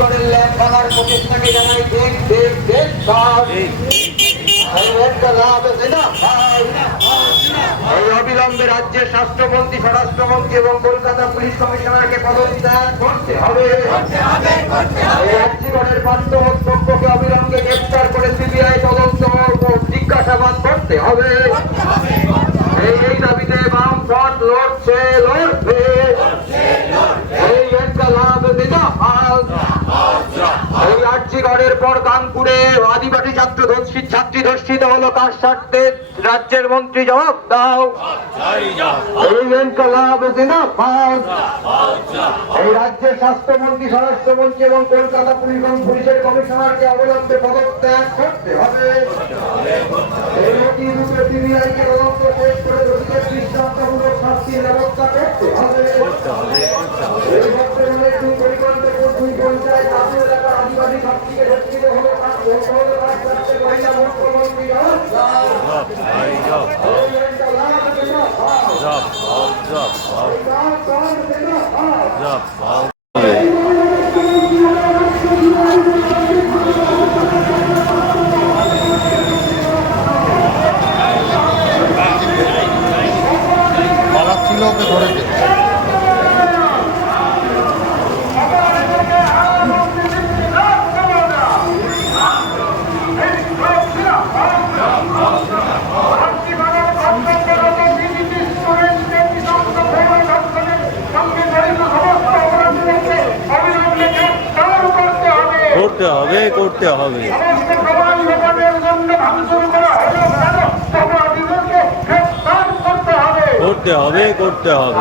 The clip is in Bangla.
আর্যিকরের ল্যাব ভাঙার প্রচেষ্টাকে জানাই দেখ দেখ দেখ এই অবিলম্বে রাজ্যের স্বাস্থ্যমন্ত্রী, স্বরাষ্ট্রমন্ত্রী এবং কলকাতা পুলিশ কমিশনারকে পদত্যাগ করতে হবে। এই আর্যিকরের পার্থক্যকে অবিলম্বে গ্রেফতার করে সিবিআই তদন্ত জিজ্ঞাসাবাদ করতে হবে। এই দাবিতে বামফ্রন্ট লড়ছে, লড়বে। এই ইনকলাব জিন্দাবাদ। এই আর্যিকরের পর কানপুরে আদিবাসী ছাত্রী ধর্ষিত হলো কার স্বার্থে? রাজ্যের মন্ত্রী জবাব দাও। এই ইনকলাব জিন্দাবাদ। এই রাজ্যের স্বাস্থ্যমন্ত্রী, স্বরাষ্ট্রমন্ত্রী এবং কলকাতা পুলিশের কমিশনারকে অবিলম্বে পদত্যাগ করতে হবে। এই নথিভুক্ত সিবিআইকে তদন্ত শেষ করে দোষীদের দৃষ্টান্তমূলক শাস্তির ব্যবস্থা করতে হবে। এই বর্তমানে দুই পরিকল্পনা দুই পঞ্চায়েত আদি এলাকার আদিবাসী ছাত্রীকে ধর্ষিত হলো মহিলা মুখ্যমন্ত্রী ছিল ওকে ধরেছে। করতে হবে, করতে হবে, করতে হবে, করতে হবে।